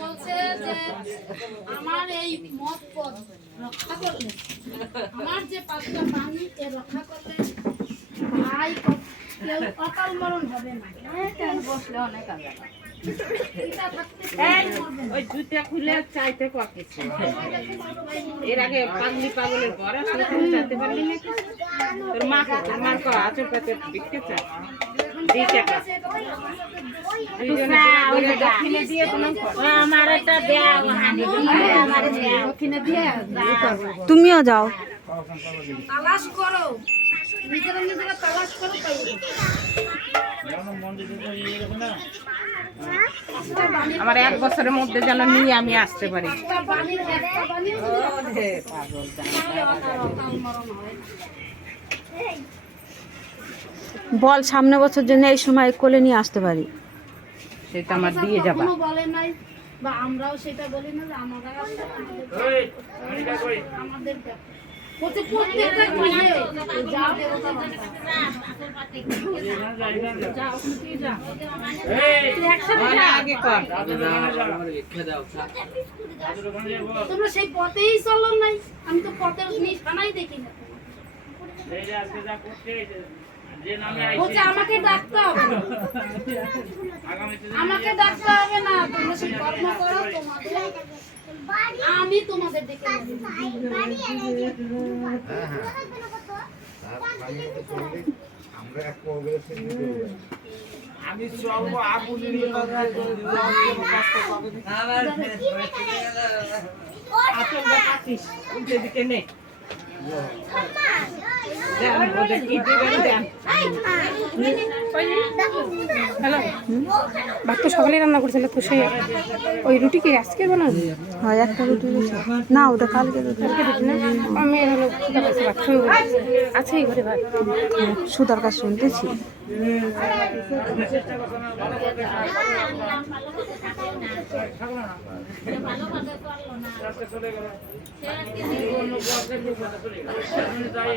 বলছে যে আমার এই মত পদ রক্ষা করলে, আমার যে 5টা পানি রক্ষা করলে ভাই কেউ অকাল মরণ হবে না। বসলে অনেক আগে ওই জুতা খুলে চাইতে পাকিছে। এর আগে পাগলি পাগলের ঘরে যেতে পারলি না। তোর মা আমার আচর পাতে বিকতে চায় 2 টাকা। তুমিও যাও, তালাশ করো, নিজেরা নিজেরা তালাশ করো। আমার 1 বছরের মধ্যে যেন নিয়ে আমি আসতে পারি। বল সামনে বছর জন্য এই সময় কোলে নিয়ে আসতে পারি। সেটা আমার দিয়ে যাবা। বলে নাই বা আমরাও সেটা বলি না যে আমাদের প্রত্যেকটা যাও দেবতা আগে কর। তোমরা সেই পথেই চলো নাই। আমি তো পথের নিশানাই দেখি না। আমাকে ডাকতে হবে না, আমাকে ডাকতে হবে না। তোমরা সেই কর্ম করো তোমাদের, আমি তোমাদের দেখে আমি চলবো আগুনের দিকে নে হ্যালো, ভাত তো সকালে রান্না করছিল, তো সেই ওই রুটি কি আজকে বানাবো? হয় একটা রুটি না, ওটা কালকে রুটি না আমি হলো ভাত শুনবো। আচ্ছা এই ঘরে ভাত সুতার কাজ শুনতেছি। ভালো